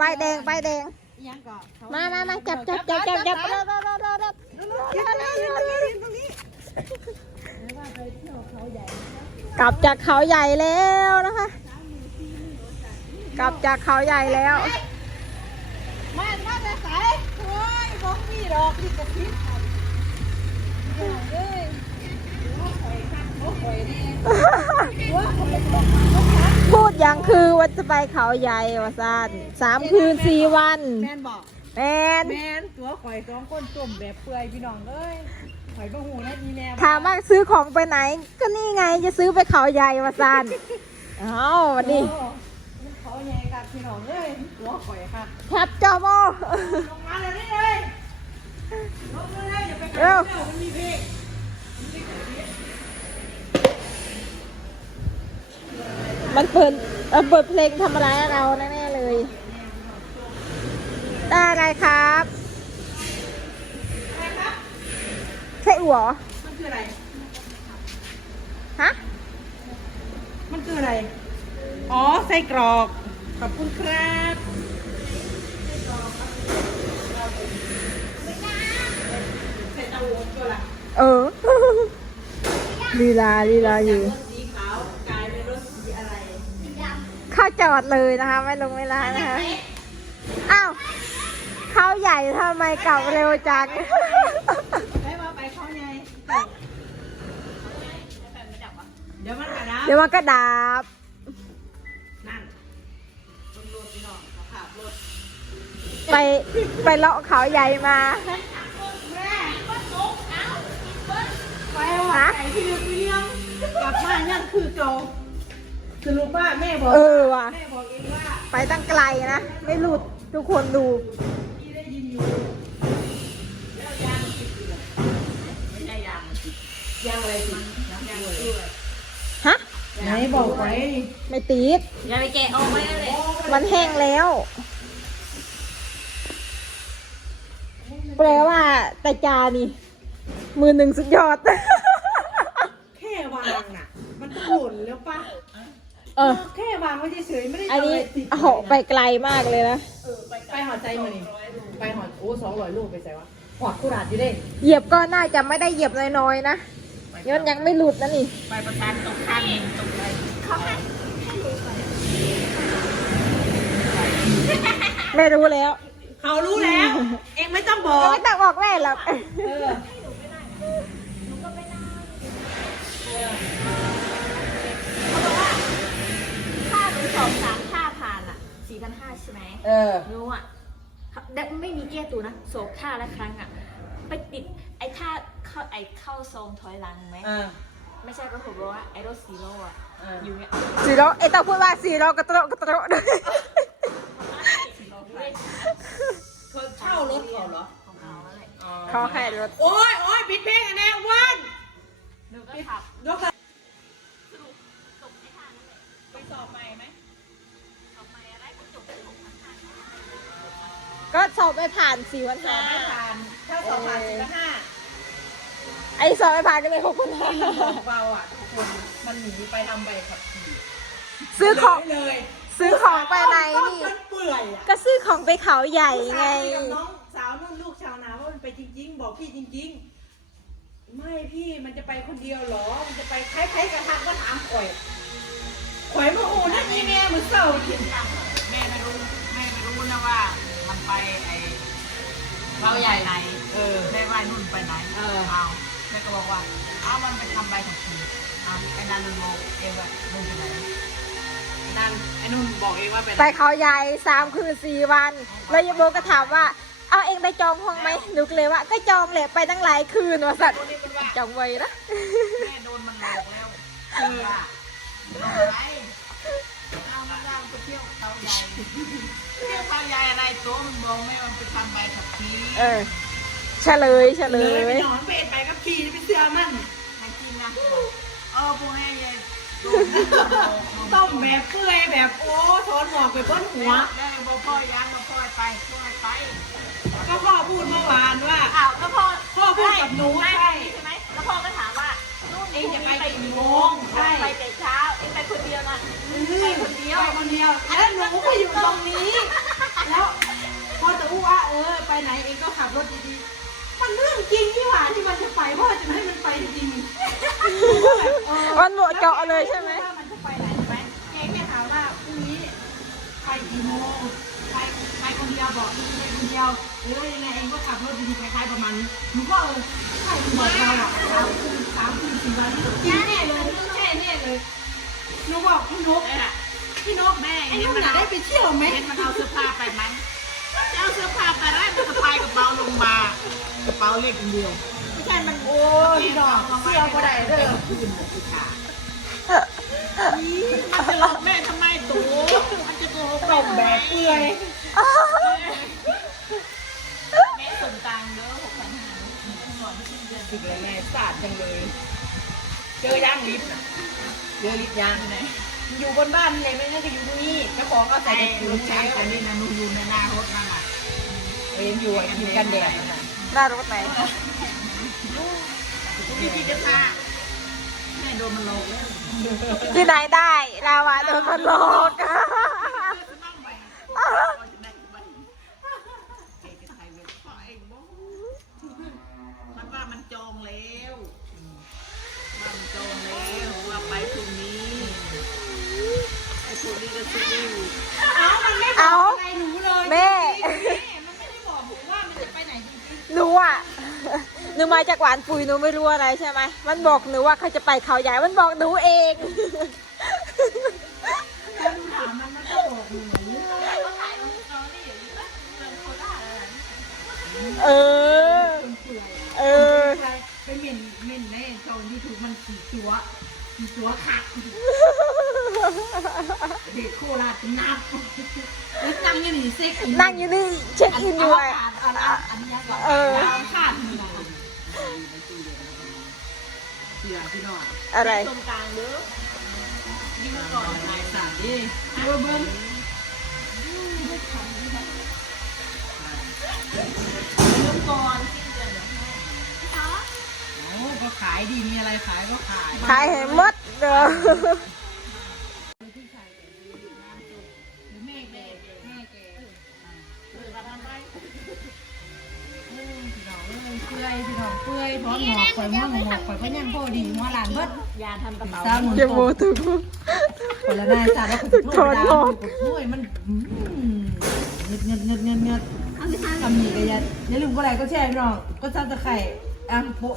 ป้ายแดงป้ายแดง ยังก่อนเขามามามาจับจับจับจับจับเร็วเร็วเร็วเร็วเร็วตรงนี้กลับจากเขาใหญ่แล้วนะคะ กลับจากเขาใหญ่แล้วมามาแต่ใสโอ้ยบอกมีดอกที่กระพริบเอ้ยหัวข่อยคักหัวข่อยนี่หัวข่อยบอกว่าคัก พูดอย่างคือว่าจะไปเขาใหญ่วะซานสามคืนสี่วันแมนบอกแมนแมนตัวข่อยสองคนต้มแบบเปื่อยพี่น้องเอ้ยข่อยบ่หูนะอีแม่ถามว่าซื้อของไปไหน ก็นี่ไงจะซื้อไปเขาใหญ่วะซานเอ้าวันนี้โอ้มันเขาใหญ่ครับพี่น้องเอ้ยตัวข่อยค่ะแคปจอโมลงมาเลยนี่เลยลงมาเลยอย่าไปเร็วเดี๋ยวมันมีเพลง มันเปิดเอ่อเปิดเพลงทำร้ายเราแน่ๆเลย ได้อะไรครับใช่อัวเหรอมันคืออะไร ฮะ มันคืออะไร อ๋อ ไส้กรอก ขอบคุณครับใส่เตาอบตัวละเออลีลาลีลาอยู่ รถสีขาวกลายเป็นรถสีอะไร เข้าจอดเลยนะคะ ไม่ลงเวลานะคะ อ้าวเข้าใหญ่ทำไมกลับเร็วจังได้มาไปเขาไงเดี๋ยวมันกระดับเดี๋ยวมันก็ดับนั่นรถรถพี่น้องเขาขับรถไปไปเลาะเขาใหญ่มาไปว่ะไก่ที่เรียกเลี้ยงกลับมายังคือเก่า สรุปว่าแม่บอกเออว่ะ แม่บอกเองว่าไปตั้งไกลนะ ไม่หลุดทุกคนดู พี่ได้ยินอยู่แล้วยางมันติดอยู่เลยไม่ใช่ยางมันติดยางอะไรติดยางด้วยฮะ ไหนบอกไว้ไม่ติด อย่าไปแกะออกไว้เลยมันแห้งแล้ว แปลว่าแต่จานี่ มือหนึ่งสุดยอด แค่วางน่ะ มันก็หล่นแล้วป่ะ เออ แค่วางไว้เฉยๆไม่ได้อันทำอะนี้ไรติดเหาะไปไกลมากเลยนะ ไปหอดใจมานี่ไปหอดโอ้สองร้อยลูกไปใส่วะหอดกุหลาบอยู่เด้เหยียบก็น่าจะไม่ได้เหยียบน้อยๆนะมันยังไม่หลุดนะนี่ ไปประชันตรงข้างตรงไหนเขาให้ไม่รู้แล้ว เขารู้แล้ว เองไม่ต้องบอก ไม่ต้องบอกแม่หรอก เออ ช่ไหมเออรู้อะแต่ไม่มีแก้ตัวนะโศกท่าละครั้งอะ ไปติดไอ้ท่าเข้าไอ้เข้าทรงถอยหลังไหม อ่า ไม่ใช่รถหกล้ออะไอ้รถสีโลอะ อ่า อยู่เนี่ย สีโรเอยต้องพูดว่าสีโรกระโตะกระโตะด้วยเขาเช่ารถเขาเหรอของเขาอะไรเขาให้รถ โอ้ยโอ้ยปิดเพลงอันแน่วันหนูก็ขับยกเลยสรุปตกไอ้ท่านั่นแหละไปสอบใหม่ไหม ทำไมอะไรก็จบตกพันห้า ก็สอบไปผ่านสี่วันสอห้าบไม่ผ่านถ้าสอบผ่านสิบละห้าไอ้สอบไม่ผ่านก็เลยหกคนห้าของเราอะทุกคนมันหนีไปทำใบขับขี่ซื้อของเลย ซื้อของไปไหนนี่ มันเปื่อยอะก็ซื้อของไปเขาใหญ่ไงกับน้องสาวนุ่นลูกชาวนาว่ามันไปจริง ๆ บอกพี่จริง ๆ ไม่พี่มันจะไปคนเดียวเหรอ มันจะไปใครๆกระทักก็ถามข่อยข่อยมาโอ้นั่นนี่แม่มือเศร้าจริงแม่ไม่รู้แม่ไม่รู้นะว่ามัน ไปไอเราใหญ่ไหน เออ แม่ว่านุ่นไปไหนเออ เอาแม่ก็บอกว่าเอามันไปทำใบขับขี่เอาไอ้นันนุ่นบอกเองว่านุ่นไปไหนไอ้นันไอ้นุ่นบอกเองว่าไปไหนไปเขาใหญ่สามคืนสี่วัน แล้วยายโบก็ถามว่า เอาเองได้จองห้องไหมหนูก็เลยว่า ก็จองแหละไปตั้งหลายคืนวะสัตว์คนนี้มันว่าจองไว้นะ แม่โดนมันหลอกแล้วคือว่าอะไร เที่ยวเขาใหญ่เที่ยวเขาใหญ่อะไรตัวมันบอกไม่มันไปทำใบขับขี่เออเฉลยเฉลเลยไปยนอนไปเอ็ดไปกับขี่ไปเสื้อมันให้กินนะเออพวกให้ยายโดนต้มแบบเปื่อยแบบโอ้ถอนหงอกไปบนหัวได้บอพ่อยางมาพ่อยไปพ่อยไป ก็พ่อพูดเมื่อวานว่าอ้าวแล้วพ่อพ่อพูดกับหนูไม่ใช่ใช่ไหมแล้วพ่อก็ถามว่านู่นเองจะไปกี่โมงใช่ ไปคนเดียวคนเดียว แล้วหนูก็อยู่ตรงนี้ แล้วพอจะอู้ว่าเออ ไปไหนเองก็ขับรถดีๆ มันเรื่องจริงนี่หว่าที่มันจะไปพ่อจะไม่ให้มันไปจริงมันหมดเจาะเลยใช่ไหมมันจะไปไหนใช่ไหมแกแค่ถามว่าพรุ่งนี้ไปกี่โมงไปไปคนเดียวบอกไปคนเดียวหรือว่ายังไงเองก็ขับรถดีๆคล้ายๆประมาณนี้หนูก็เออใช่หมดบอกเราอะสามคืนสามคืนสี่วันจริงแน่เลย หนูบอกพี่นกเอ้ยพี่นกแม่ไอ้เห็นนกมันอยากเอาได้ไปเที่ยวไหมเห็นมันเอาเสื้อผ้าไปไหมจะเอาเสื้อผ้าไปได้มันสะพายกระเป๋าลงมากระเป๋าเล็กอันเดียวไม่ใช่มันโอ้ยดอกเสื้อก็ได้เด้อคืนหมดทุกขามันจะหลอกแม่ทำไมตูมันจะโกหกตบแบบเปื่อยแม่ส่งตังค์เด้อหกพันห้าก่อนที่สิ้นเดือนถึงเลยแม่สาดจังเลย เจอย่างลิฟต์น่ะ เจอลิฟต์ย่างไหนอยู่บนบ้านเลยไม่ใช่ก็อยู่ตรงนี้เจ้าของก็ใส่ไอ้กระลูปุกกชาใช้ยคนนี้นะมึงอยู่ในหน้ารถนั่นน่ะเอ็นอยู่อะกินกันแดดน่ะหน้ารถไหนพี่ที่จะพาแม่โดนมันหลอกแล้วที่ไหนได้ลาวาโดนมันหลอก ไอ้พวกนี้ก็ซื้อเอ้ามันไม่บเอาอกอะไรหนูเลยแม่ มันไม่ได้บอกหนูว่ามันจะไปไหนจริงหนูอะ หนูมาจากหวานปุ๋ยหนูไม่รู้อะไรใช่ไหมมันบอกหนูว่าเขาจะไปเขาใหญ่ มันบอกหนูเองๆถ้าหนูถามมันมันก็บอกหนูเขาถ่ายลงสตอรี่อยู่ว่าเมืองโคราชอะไรเออเปื่อยเออไปไปเหม็นเหม็นแน่ตอนที่ถูกมันขี่จัวขี่จัวขาด เด็กโคราชนับแล้วนั่งอยืนนี่เซ็กนั่งอยู่นี่เช็คอินอยู่อะอันอันนี้ก่อนเออดาวขาดนี่นะเสียพี่น้องอะไรตรงกลางเด้อยิ้มก่อนนายสามดิเบิ้งเบิ้งเริ่มก่อนสิ้นเดือนเดี๋ยวให้โอ้ก็ขายดีมีอะไรขายก็ขาย ขายให้หมดเด้อ ปื่อยพร้อมหมอกข่อยมั่งหมอกข่อยก็ยังพอดีหัวหลานเบิดยาทำกระเป๋าสาวหนุนเก็บโมตกถูกคนละนายสาวแล้วคนจะโทษดาวโอ้ยมันอืมเงินเงินเงินเงินเงินทำนี่ก็อย่าอย่าลืมก็อะไรก็แชร์พี่น้องก็ซับตะไคร่อะโปะ